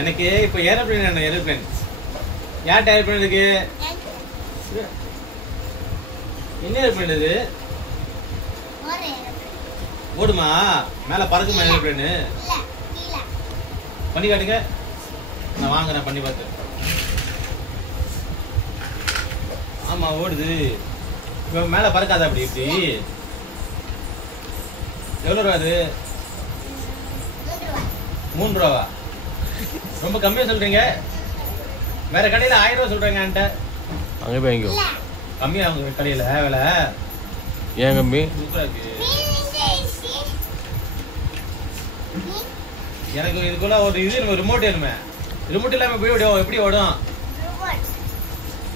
எனக்கு இப்போ ஏரோப்ளேன் வேணும். ஏரோப்ளேன் யார்கிட்ட ஏரோப்ளேன் இருக்கு? என்ன ஏரோப்ளேன் இது? ஓடுமா? மேல பறக்குமா ஏரோப்ளேன்? பண்ணி காட்டுங்க. நான் வாங்குறேன், பண்ணி பார்த்து. ஆமா ஓடுது. இப்போ மேல பறக்காத அப்படி இப்படி. எவ்வளோ ரூபா அது? 3 ரூபாவா? ரொம்ப கம்மியா சொல்றீங்க. வேற கடையில 1000 ரூபா சொல்றாங்க என்கிட்ட. அங்கே போய் வாங்கிக்கோ. கம்மியா அவங்க கடையில விலை. ஏன் கம்மி? சூப்பரா இருக்கு. எனக்கு இதுக்குள்ள ஒரு இது ரிமோட் வேணுமே. ரிமோட் இல்லாம போய் எப்படி ஓடும்?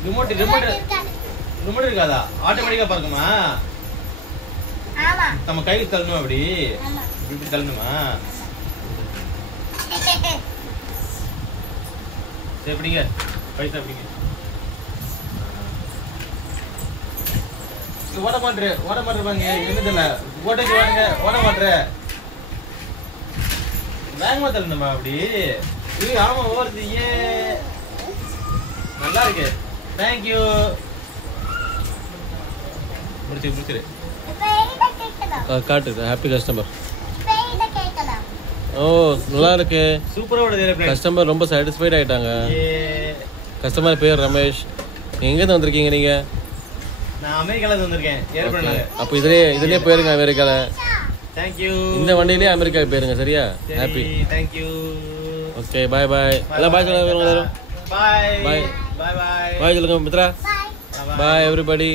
ரிமோட் இருக்காதா? ஆட்டோமேட்டிக்கா பறக்குமா? நம்ம கைக்கு தள்ளணும் அப்படி இப்படி தள்ளணுமா? சரி எப்படிங்க பைசா எப்படிங்க? ஓட மாட்டேருப்பாங்க. என்னதில்ல ஓட்டைக்கு ஓட மாட்டேற. வேகமா தள்ளணுமா அப்படி? ஆமா ஓடுது. நல்லா இருக்கு. தேங்க்யூ. முடிச்சிரு. காட்டு. Happy customer. ஓ நல்லா இருக்கு. சூப்பரா ஓடுது. கஸ்டமர் ரொம்ப சாட்டிஸ்ஃபைட் ஆயிட்டாங்க. கஸ்டமர் பேர் ரமேஷ். எங்கேருந்து வந்திருக்கீங்க நீங்க? நான் அமெரிக்கால வந்திருக்கேன். ஏர்பிளேன்ல. அப்போ இதுலயே போயிருங்க அமெரிக்கால. தேங்க்யூ. இந்த வண்டியிலே அமெரிக்காவுக்கு போயிருங்க. சரியா? ஹாப்பி. தேங்க்யூ. ஓகே பாய் பாய். எல்லாம் பாய் சொல்லுங்க. பாய் பாய் பாய் பாய். பாய் சொல்லுங்க மித்ரா. பாய் எவ்ரிபடி.